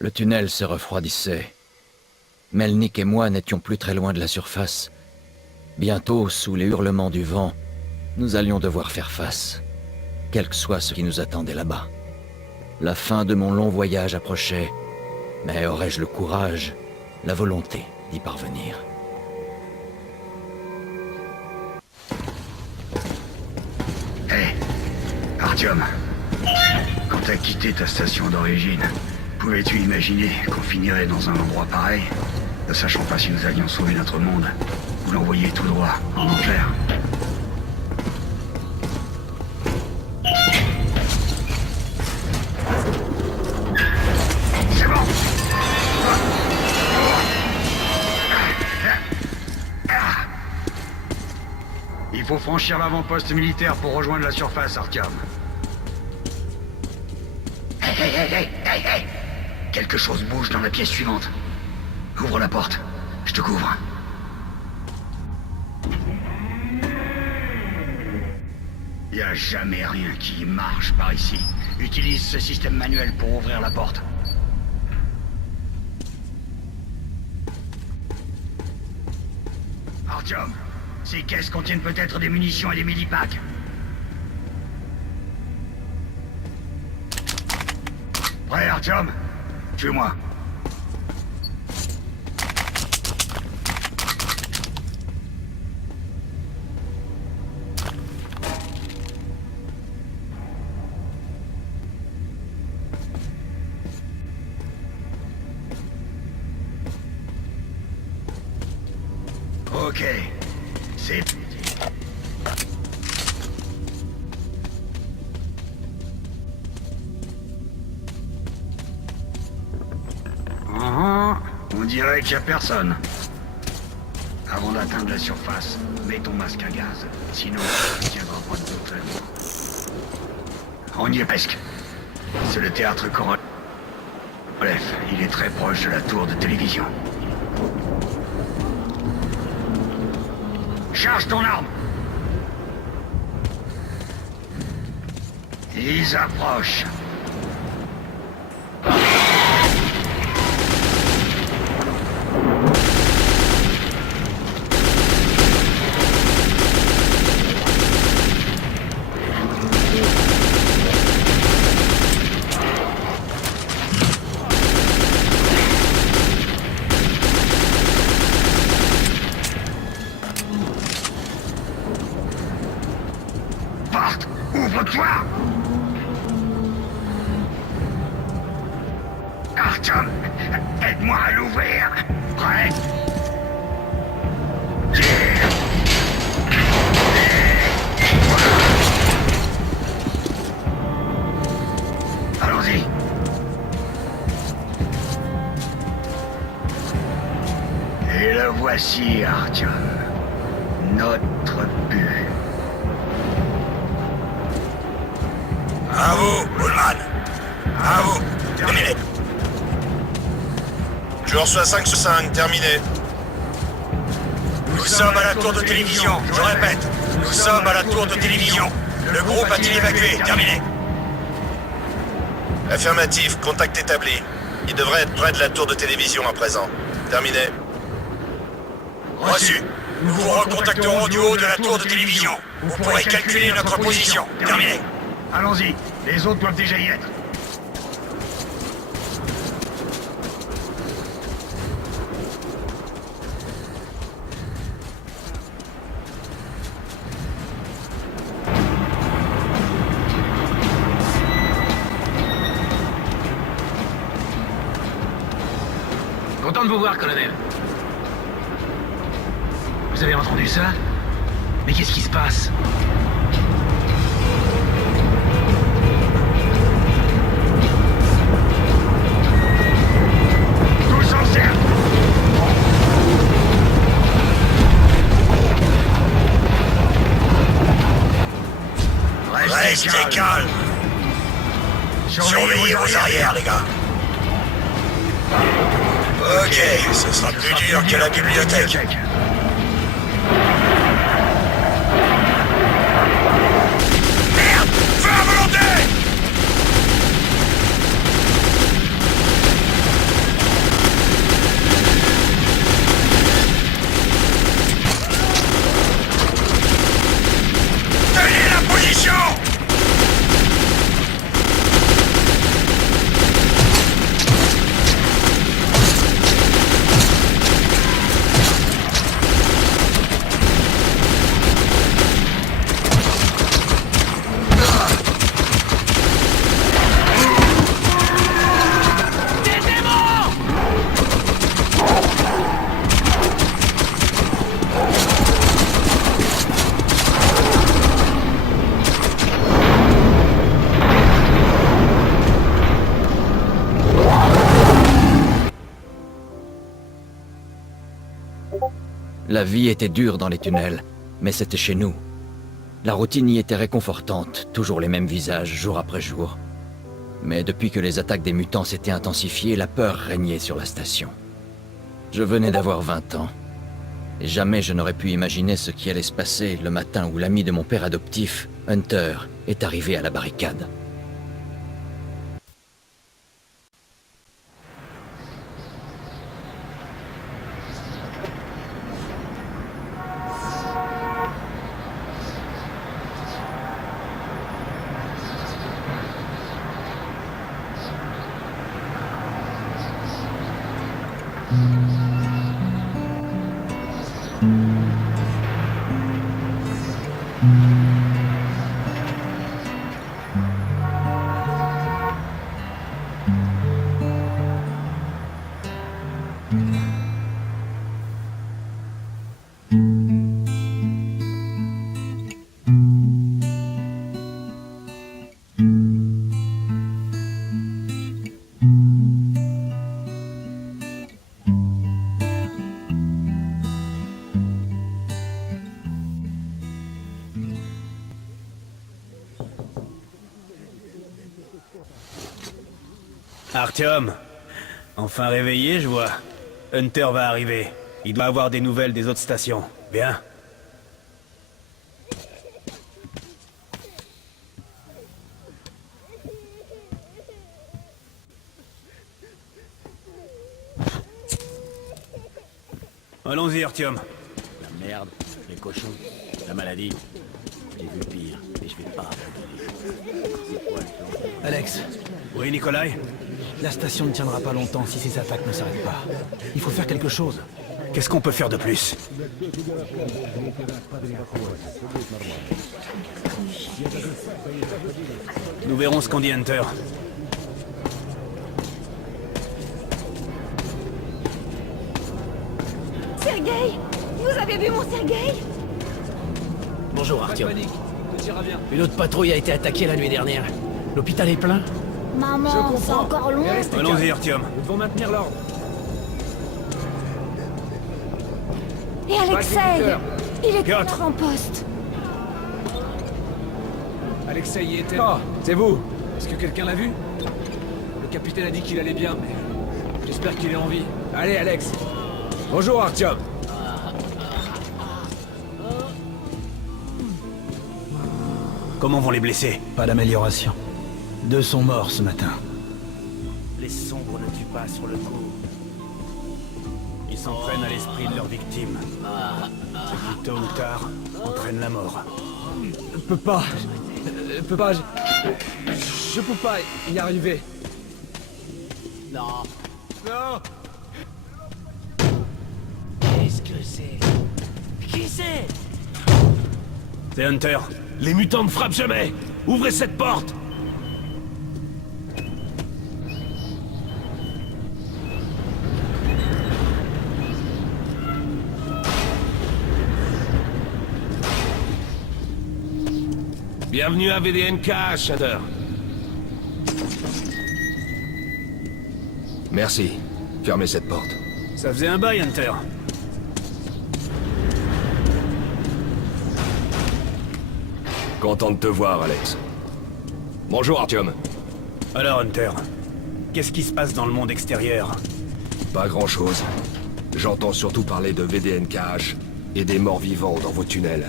Le tunnel se refroidissait. Melnik et moi n'étions plus très loin de la surface. Bientôt, sous les hurlements du vent, nous allions devoir faire face, quel que soit ce qui nous attendait là-bas. La fin de mon long voyage approchait, mais aurais-je le courage, la volonté d'y parvenir? Hé, Artyom, quand t'as quitté ta station d'origine, pouvais-tu imaginer qu'on finirait dans un endroit pareil, ne sachant pas si nous allions sauver notre monde ou l'envoyer tout droit en enfer? C'est bon! Il faut franchir l'avant-poste militaire pour rejoindre la surface, Artyom. Hey! Quelque chose bouge dans la pièce suivante. Ouvre la porte. Je te couvre. Y a jamais rien qui marche par ici. Utilise ce système manuel pour ouvrir la porte. Artyom, ces caisses contiennent peut-être des munitions et des millipacks. Prêt, Artyom? Tue-moi. Ok. C'est... On dirait qu'il n'y a personne. Avant d'atteindre la surface, mets ton masque à gaz. Sinon, tu tiendras pas de toute On y est presque. C'est le théâtre Korolev. Il est très proche de la tour de télévision. Charge ton arme! Ils approchent. Porte! Ouvre-toi! Artyom, aide-moi à l'ouvrir! Prêt? Tire! Allons-y! Et le voici, Artyom. Notre but. À vous, Bullman. À vous. Terminé. Je reçois 5 sur 5. Terminé. Nous sommes à la tour de télévision. Je répète. Nous sommes à la tour de télévision. Le groupe a-t-il évacué? Terminé. Affirmatif. Contact établi. Il devrait être près de la tour de télévision à présent. Terminé. Reçu. Nous vous recontacterons du haut de la tour de télévision. Vous pourrez calculer notre position. Terminé. Allons-y, les autres doivent déjà y être. Content de vous voir, colonel. Vous avez entendu ça? Mais qu'est-ce qui se passe? Tous en cercle! Restez calme. Surveillez vos arrières, les gars. Ok, ce sera plus dur que la bibliothèque. Merde! Feu à volonté! La vie était dure dans les tunnels, mais c'était chez nous. La routine y était réconfortante, toujours les mêmes visages, jour après jour. Mais depuis que les attaques des mutants s'étaient intensifiées, la peur régnait sur la station. Je venais d'avoir 20 ans. Et jamais je n'aurais pu imaginer ce qui allait se passer le matin où l'ami de mon père adoptif, Hunter, est arrivé à la barricade. Artyom, enfin réveillé, je vois. Hunter va arriver. Il doit avoir des nouvelles des autres stations. Bien. Allons-y, Artyom. La merde, les cochons, la maladie. J'ai vu pire, et je vais pas abandonner. Alex, Oui, Nikolai? la station ne tiendra pas longtemps si ces attaques ne s'arrêtent pas. Il faut faire quelque chose. Qu'est-ce qu'on peut faire de plus? Nous verrons ce qu'en dit Hunter. Sergueï! Vous avez vu mon Sergueï? Bonjour, Artyom. Tout ira bien. Une autre patrouille a été attaquée la nuit dernière. L'hôpital est plein. Maman, c'est encore loin? Allons-y, Artyom. Nous devons maintenir l'ordre. Et Alexei? Il est Piotr. toujours en poste. Alexei y était. Oh, c'est vous. Est-ce que quelqu'un l'a vu? Le capitaine a dit qu'il allait bien, mais j'espère qu'il est en vie. Allez, Alex. Bonjour, Artyom. Comment vont les blessés? Pas d'amélioration. 2 sont morts ce matin. Les sombres ne tuent pas sur le coup. Ils s'en prennent à l'esprit de leurs victimes. Ce qui, tôt ou tard, entraîne la mort. Je peux pas. Je peux pas. Je peux pas y arriver. Non. Non. Qu'est-ce que c'est? Qui c'est? C'est Hunter. Les mutants ne frappent jamais! Ouvrez cette porte! Bienvenue à VDNK, Shader. Merci. Fermez cette porte. Ça faisait un bail, Hunter. Content de te voir, Alex. Bonjour, Artyom. Alors, Hunter, qu'est-ce qui se passe dans le monde extérieur? Pas grand-chose. J'entends surtout parler de VDNKH et des morts vivants dans vos tunnels.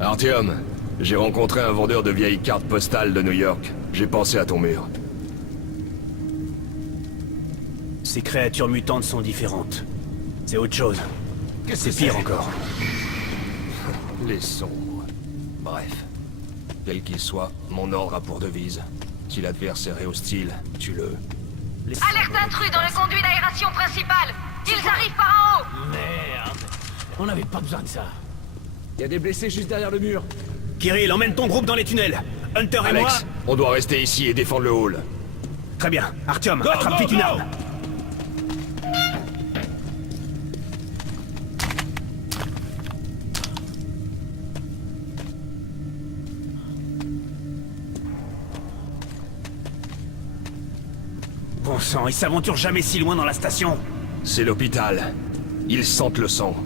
Artyom, j'ai rencontré un vendeur de vieilles cartes postales de New York. J'ai pensé à ton mur. Ces créatures mutantes sont différentes. C'est autre chose. C'est pire encore. Les sombres. Bref. Quel qu'il soit, mon ordre a pour devise. Si l'adversaire est hostile, tue-le. Alerte intrus dans le conduit d'aération principal! Ils arrivent par en haut! Merde. On n'avait pas besoin de ça. Il y a des blessés juste derrière le mur. Kirill, emmène ton groupe dans les tunnels. Hunter et moi... Alex, on doit rester ici et défendre le hall. Très bien. Artyom, attrape vite une arme. Bon sang, ils s'aventurent jamais si loin dans la station. C'est l'hôpital. Ils sentent le sang.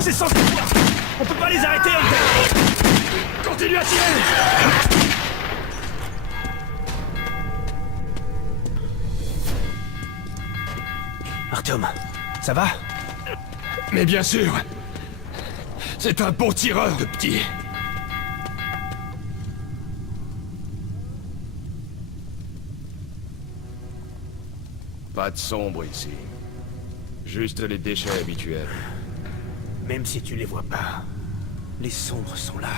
C'est sans espoir. On peut pas les arrêter, Hunter. Continue à tirer. Artyom, ça va? Mais bien sûr. C'est un bon tireur, le petit. Pas de sombre ici. Juste les déchets habituels. Même si tu les vois pas, les sombres sont là.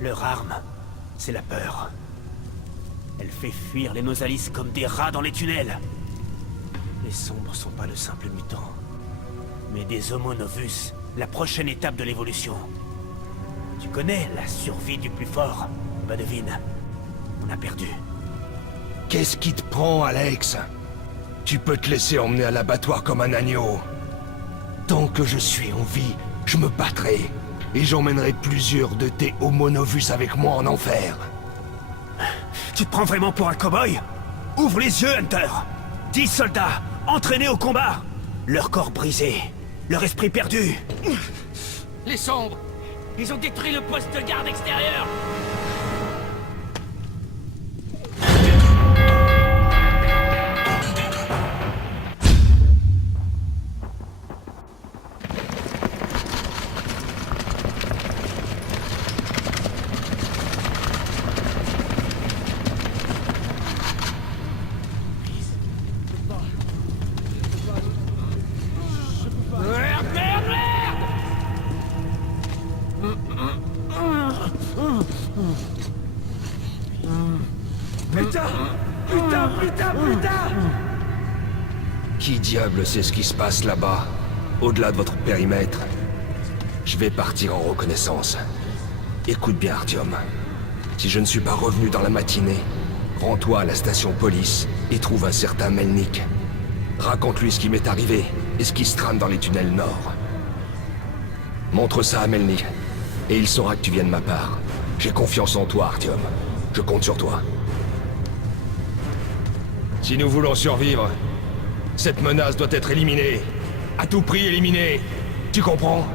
Leur arme, c'est la peur. Elle fait fuir les Nosalis comme des rats dans les tunnels. Les sombres sont pas de simples mutants, mais des Homo Novus, la prochaine étape de l'évolution. Tu connais la survie du plus fort? Bah devine, on a perdu. Qu'est-ce qui te prend, Alex? Tu peux te laisser emmener à l'abattoir comme un agneau. Tant que je suis en vie, je me battrai. Et j'emmènerai plusieurs de tes Homo Novus avec moi en enfer. Tu te prends vraiment pour un cow-boy? Ouvre les yeux, Hunter! 10 soldats, entraînés au combat! Leur corps brisé, leur esprit perdu! Les sombres! Ils ont détruit le poste de garde extérieur! Qui diable sait ce qui se passe là-bas, au-delà de votre périmètre? Je vais partir en reconnaissance. Écoute bien, Artyom. Si je ne suis pas revenu dans la matinée, rends-toi à la station police et trouve un certain Melnik. Raconte-lui ce qui m'est arrivé et ce qui se trame dans les tunnels nord. Montre ça à Melnik, et il saura que tu viens de ma part. J'ai confiance en toi, Artyom. Je compte sur toi. Si nous voulons survivre, cette menace doit être éliminée. À tout prix éliminée. Tu comprends?